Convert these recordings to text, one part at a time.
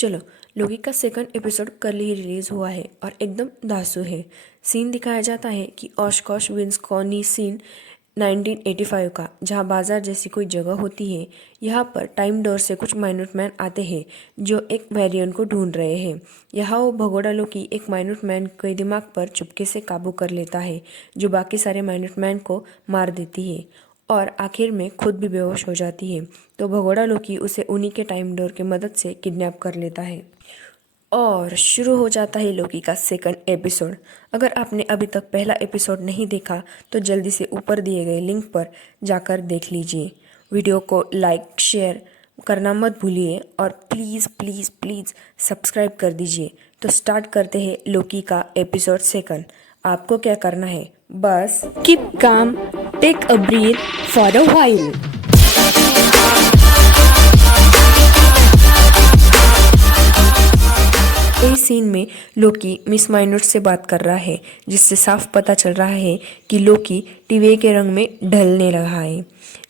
चलो, लोकी का second episode कल ही रिलीज हुआ है और एकदम धांसू है। सीन दिखाया जाता है कि ओशकोश विस्कॉन्सिन सीन 1985 का, जहां बाजार जैसी कोई जगह होती है। यहाँ पर टाइम डोर से कुछ माइन्यूट मैन आते हैं जो एक वेरिएंट को ढूंढ रहे हैं। यहाँ वो भगोड़ा लोकी एक माइन्यूट मैन के दिमाग पर चुपके से काबू कर लेता है, जो बाकी सारे माइन्यूट मैन को मार देती है और आखिर में खुद भी बेहोश हो जाती है। तो भगोड़ा लोकी उसे उन्हीं के टाइम डोर की मदद से किडनैप कर लेता है और शुरू हो जाता है लोकी का सेकंड एपिसोड। अगर आपने अभी तक पहला एपिसोड नहीं देखा तो जल्दी से ऊपर दिए गए लिंक पर जाकर देख लीजिए। वीडियो को लाइक शेयर करना मत भूलिए और प्लीज़ प्लीज़ प्लीज़ सब्सक्राइब कर दीजिए। तो स्टार्ट करते हैं लोकी का एपिसोड सेकंड। आपको क्या करना है, बस keep calm, take a breath for a while. इस सीन में लोकी मिस माइनोट से बात कर रहा है, जिससे साफ पता चल रहा है कि लोकी टीवी के रंग में ढलने लगा है।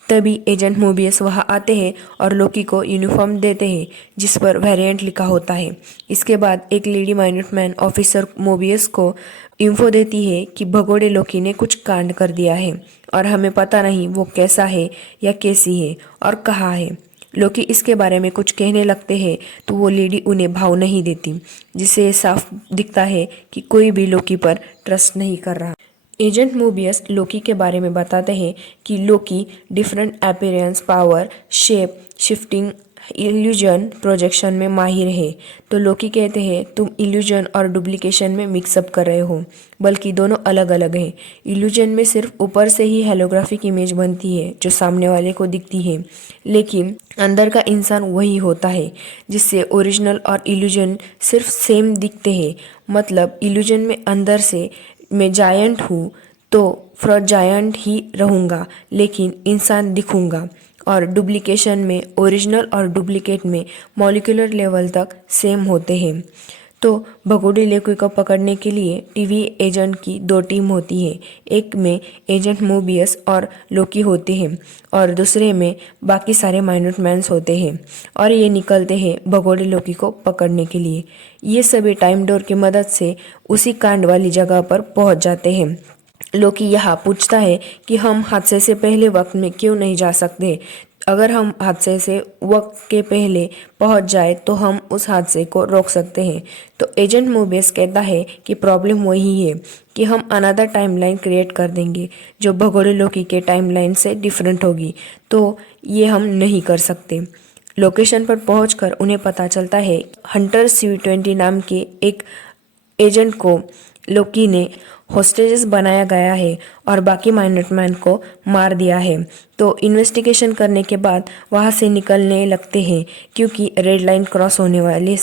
तभी एजेंट मोबियस वहां आते हैं और लोकी को यूनिफॉर्म देते हैं जिस पर वेरिएंट लिखा होता है। इसके बाद एक lady minute man officer Mobius को इन्फो देती है कि भगोड़े लोकी ने कुछ कांड कर दिया है और हमें पता नहीं वो कैसा है या कैसी है और कहाँ है। लोकी इसके बारे में कुछ कहने लगते हैं तो वो लेडी उन्हें भाव नहीं देती, जिससे ये साफ दिखता है कि कोई भी लोकी पर ट्रस्ट नहीं कर रहा। एजेंट मोबियस लोकी के बारे में बताते हैं कि Loki different appearance, power, shape shifting, illusion, projection में माहिर है। तो लोकी कहते हैं तुम इल्यूजन और डुप्लीकेशन में मिक्सअप कर रहे हो, बल्कि दोनों अलग अलग हैं। इल्यूजन में सिर्फ ऊपर से ही हेलोग्राफिक इमेज बनती है जो सामने वाले को दिखती है, लेकिन अंदर का इंसान वही होता है, जिससे ओरिजिनल और इल्यूजन सिर्फ सेम दिखते हैं। मतलब इल्यूजन में अंदर से मैं जायंट हूँ तो फॉर जायंट ही रहूँगा, लेकिन इंसान दिखूँगा। और डुप्लीकेशन में ओरिजिनल और डुप्लीकेट में मॉलिक्यूलर लेवल तक सेम होते हैं। तो भगोड़े लोकी को पकड़ने के लिए टीवी एजेंट की दो टीम होती है। एक में एजेंट मोबियस और लोकी होते हैं और दूसरे में बाकी सारे माइन्यूट मैन्स होते हैं और ये निकलते हैं भगोड़े लोकी को पकड़ने के लिए। ये सभी टाइम डोर की मदद से उसी कांड वाली जगह पर पहुंच जाते हैं। लोकी यहाँ पूछता है कि हम हादसे से पहले वक्त में क्यों नहीं जा सकते। अगर हम हादसे से वक्त के पहले पहुंच जाए तो हम उस हादसे को रोक सकते हैं। तो एजेंट मोबियस कहता है कि प्रॉब्लम वही है कि हम अनदर टाइमलाइन क्रिएट कर देंगे जो भगोड़े लोकी के टाइमलाइन से डिफरेंट होगी, तो ये हम नहीं कर सकते। लोकेशन पर पहुंचकर उन्हें पता चलता है हंटर CV-20 नाम के एक एजेंट को लोकी ने होस्टेजेस बनाया गया है और बाकी माइन्यूट मैन को मार दिया है। तो इन्वेस्टिगेशन करने के बाद वहाँ से निकलने लगते हैं, क्योंकि रेड लाइन क्रॉस होने वाली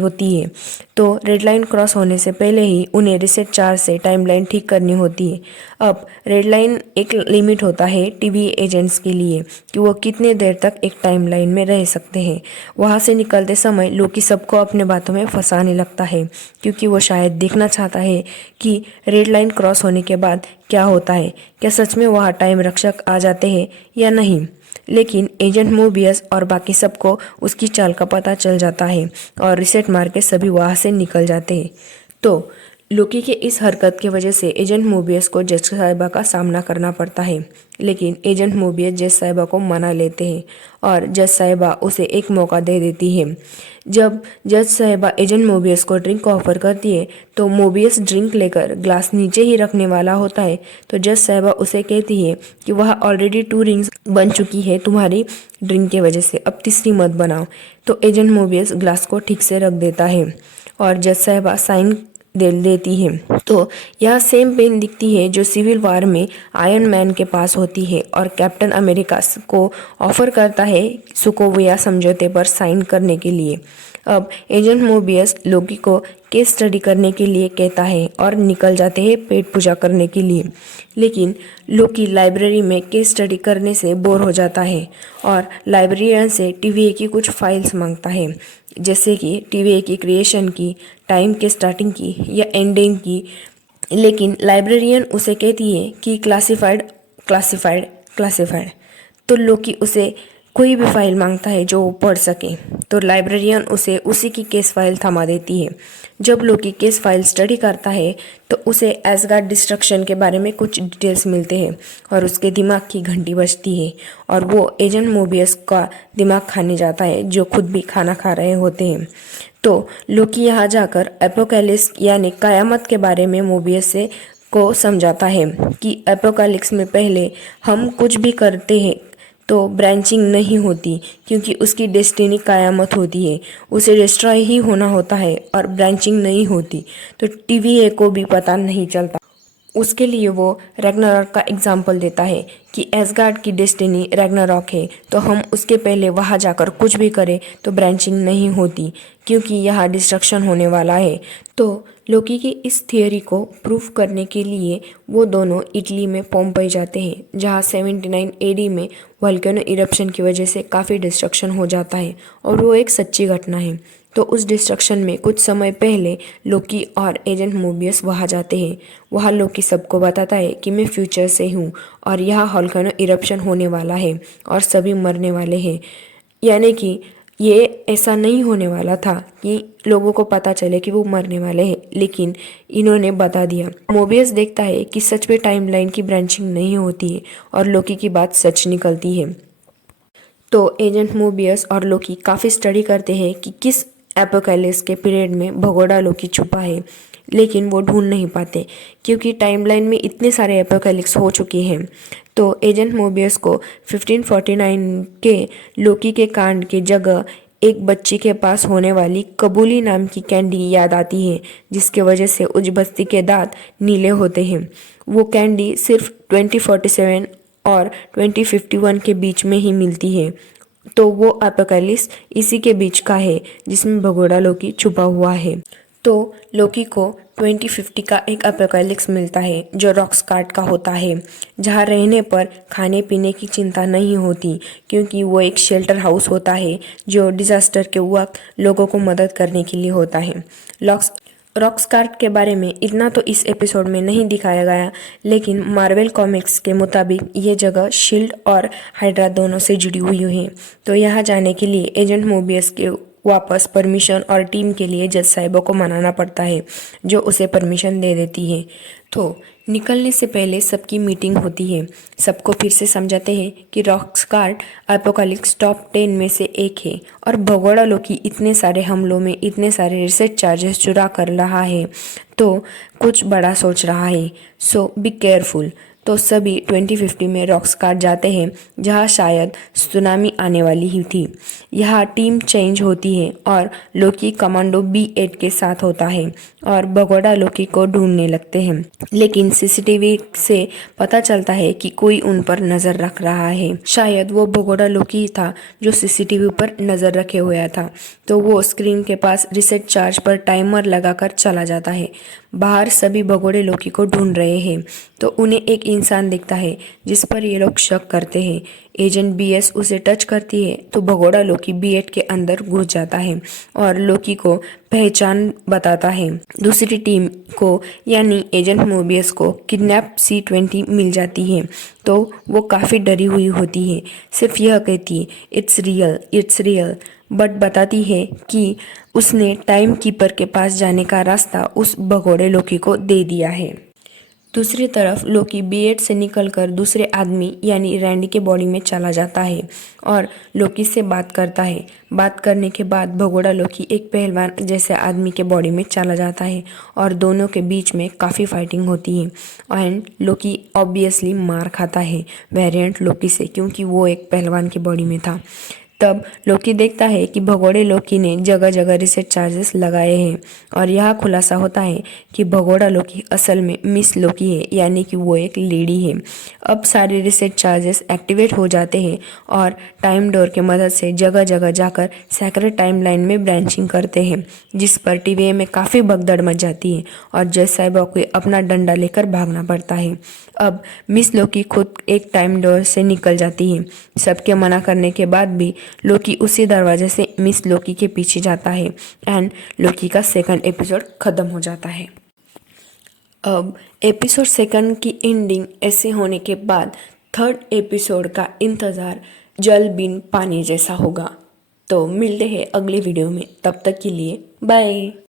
होती है। तो रेड लाइन क्रॉस होने से पहले ही उन्हें रीसेट 4 से टाइमलाइन ठीक करनी होती है। अब रेड लाइन एक लिमिट होता है टीवी एजेंट्स के लिए कि वो कितने देर तक एक टाइमलाइन में रह सकते हैं। वहाँ से निकलते समय लोकी सबको अपने बातों में फंसाने लगता है, क्योंकि वो शायद देखना चाहता है कि रेड लाइन क्रॉस होने के बाद क्या होता है, क्या सच में वहाँ टाइम रक्षक आ जाते हैं या नहीं। लेकिन एजेंट मोबियस और बाकी सबको उसकी चाल का पता चल जाता है और रिसेट मार के सभी वहाँ से निकल जाते हैं। तो लोकी के इस हरकत की वजह से एजेंट मोबियस को जज साहिबा का सामना करना पड़ता है, लेकिन एजेंट मोबियस जज साहिबा को मना लेते हैं और जज साहिबा उसे एक मौका दे देती है। जब जज साहिबा एजेंट मोबियस को ड्रिंक ऑफर करती है तो मोबियस ड्रिंक लेकर ग्लास नीचे ही रखने वाला होता है, तो जज साहिबा उसे कहती है कि वह ऑलरेडी 2 रिंग्स बन चुकी है तुम्हारी ड्रिंक की वजह से, अब तीसरी मत बनाओ। तो एजेंट मोबियस ग्लास को ठीक से रख देता है और जज साहिबा साइन दे देती है। तो यह सेम पेन दिखती है जो सिविल वार में आयरन मैन के पास होती है और कैप्टन अमेरिका को ऑफर करता है सोकोविया समझौते पर साइन करने के लिए। अब एजेंट मोबियस लोकी को केस स्टडी करने के लिए कहता है और निकल जाते हैं पेट पूजा करने के लिए। लेकिन लोकी लाइब्रेरी में केस स्टडी करने से बोर हो जाता है और लाइब्रेरियन से टीवीए की कुछ फाइल्स मांगता है, जैसे कि टीवीए की क्रिएशन की, टाइम के स्टार्टिंग की या एंडिंग की। लेकिन लाइब्रेरियन उसे कहती है कि क्लासिफाइड क्लासिफाइड क्लासिफाइड। तो लोकी उसे कोई भी फाइल मांगता है जो वो पढ़ सके, तो लाइब्रेरियन उसे उसी की केस फाइल थमा देती है। जब लोकी केस फाइल स्टडी करता है तो उसे एसगार्ड डिस्ट्रक्शन के बारे में कुछ डिटेल्स मिलते हैं और उसके दिमाग की घंटी बजती है और वो एजेंट मोबियस का दिमाग खाने जाता है, जो खुद भी खाना खा रहे होते हैं। तो लोकी यहाँ जाकर एपोकैलिप्स यानी क़यामत के बारे में मोबियस से को समझाता है कि एपोकैलिप्स में पहले हम कुछ भी करते हैं तो ब्रांचिंग नहीं होती, क्योंकि उसकी डेस्टिनी क़यामत होती है, उसे डिस्ट्रॉय ही होना होता है और ब्रांचिंग नहीं होती। तो टीवीए को भी पता नहीं चलता। उसके लिए वो रैग्नारॉक का एग्जाम्पल देता है कि एसगार्ड की डेस्टिनी रैग्नारॉक है, तो हम उसके पहले वहाँ जाकर कुछ भी करें तो ब्रांचिंग नहीं होती, क्योंकि यहाँ डिस्ट्रक्शन होने वाला है। तो लोकी की इस थियोरी को प्रूफ करने के लिए वो दोनों इटली में पोम्पेई जाते हैं, जहाँ 79 एडी में वोल्केनो इरप्शन की वजह से काफ़ी डिस्ट्रक्शन हो जाता है और वो एक सच्ची घटना है। तो उस डिस्ट्रक्शन में कुछ समय पहले लोकी और एजेंट मोबियस वहाँ जाते हैं। वहाँ लोकी सबको बताता है कि मैं फ्यूचर से हूँ और यहाँ वोल्केनो इरप्शन होने वाला है और सभी मरने वाले हैं। यानी कि ये ऐसा नहीं होने वाला था कि लोगों को पता चले कि वो मरने वाले हैं, लेकिन इन्होंने बता दिया। मोबियस देखता है कि सच में टाइमलाइन की ब्रांचिंग नहीं होती है और लोकी की बात सच निकलती है। तो एजेंट मोबियस और लोकी काफ़ी स्टडी करते हैं कि किस एपोकैलिप्स के पीरियड में भगोड़ा लोकी छुपा है, लेकिन वो ढूंढ नहीं पाते क्योंकि टाइमलाइन में इतने सारे एपोकैलिप्स हो चुके हैं। तो एजेंट मोबियस को 1549 के लोकी के कांड की जगह एक बच्ची के पास होने वाली कबूली नाम की कैंडी याद आती है, जिसके वजह से उस बस्ती के दांत नीले होते हैं। वो कैंडी सिर्फ 2047 और 2051 के बीच में ही मिलती है। तो वो एपोकैलिप्स इसी के बीच का है जिसमें भगोड़ा लोकी छुपा हुआ है। तो लोकी को 2050 का एक एपोकैलिप्स मिलता है जो रॉक्सकार्ट का होता है, जहाँ रहने पर खाने पीने की चिंता नहीं होती, क्योंकि वो एक शेल्टर हाउस होता है जो डिजास्टर के वक्त लोगों को मदद करने के लिए होता है। रॉक्सकार्ट के बारे में इतना तो इस एपिसोड में नहीं दिखाया गया, लेकिन मार्वल कॉमिक्स के मुताबिक ये जगह शील्ड और हाइड्रा दोनों से जुड़ी हुई है। तो यहाँ जाने के लिए एजेंट मोबियस के वापस परमिशन और टीम के लिए जज साहिबा को मनाना पड़ता है, जो उसे परमिशन दे देती है। तो निकलने से पहले सबकी मीटिंग होती है। सबको फिर से समझाते हैं कि रॉक्सकार्ट एपोकैलिप्स टॉप 10 में से एक है और भगोड़ा लोकी इतने सारे हमलों में इतने सारे रिसर्च चार्जेस चुरा कर रहा है, तो कुछ बड़ा सोच रहा है, सो बी केयरफुल। तो सभी 2050 में रॉक्सकार्ट जाते हैं, जहां शायद सुनामी आने वाली ही थी। यहाँ टीम चेंज होती है और लोकी कमांडो B8 के साथ होता है और भगोड़ा लोकी को ढूंढने लगते हैं, लेकिन सीसीटीवी से पता चलता है कि कोई उन पर नज़र रख रहा है। शायद वो भगोड़ा लोकी ही था जो सीसीटीवी पर नज़र रखे हुआ था। तो वो स्क्रीन के पास रिसेट चार्ज पर टाइमर लगाकर चला जाता है। बाहर सभी भगोड़े लोकी को ढूंढ रहे हैं, तो उन्हें एक इंसान दिखता है जिस पर ये लोग शक करते हैं। एजेंट BS उसे टच करती है तो भगोड़ा लोकी B8 के अंदर घुस जाता है और लोकी को पहचान बताता है। दूसरी टीम को यानी एजेंट मोबियस को किडनैप C20 मिल जाती है, तो वो काफ़ी डरी हुई होती है। सिर्फ यह कहती है इट्स रियल, बट बताती है कि उसने टाइम कीपर के पास जाने का रास्ता उस भगोड़े लोकी को दे दिया है। दूसरी तरफ लोकी B8 से निकलकर दूसरे आदमी यानी रैंडी के बॉडी में चला जाता है और लोकी से बात करता है। बात करने के बाद भगोड़ा लोकी एक पहलवान जैसे आदमी के बॉडी में चला जाता है और दोनों के बीच में काफ़ी फाइटिंग होती है एंड लोकी ऑब्वियसली मार खाता है वेरिएंट लोकी से, क्योंकि वो एक पहलवान के बॉडी में था। तब लोकी देखता है कि भगोड़े लोकी ने जगह जगह रिसेट चार्जेस लगाए हैं और यह खुलासा होता है कि भगोड़ा लोकी असल में मिस लोकी है, यानी कि वो एक लेडी है। अब सारे रिसेट चार्जेस एक्टिवेट हो जाते हैं और टाइम डोर की मदद से जगह जगह जाकर सेक्रेट टाइमलाइन में ब्रांचिंग करते हैं, जिस पर टीवीए में काफ़ी भगदड़ मच जाती है और जज साहिबा को अपना डंडा लेकर भागना पड़ता है। अब मिस लोकी खुद एक टाइम डोर से निकल जाती है। सबके मना करने के बाद भी लोकी उसी दरवाजे से मिस लोकी के पीछे जाता है एंड लोकी का सेकंड एपिसोड ख़त्म हो जाता है। अब एपिसोड सेकंड की एंडिंग ऐसे होने के बाद थर्ड एपिसोड का इंतज़ार जल बिन पानी जैसा होगा। तो मिलते हैं अगले वीडियो में, तब तक के लिए बाय।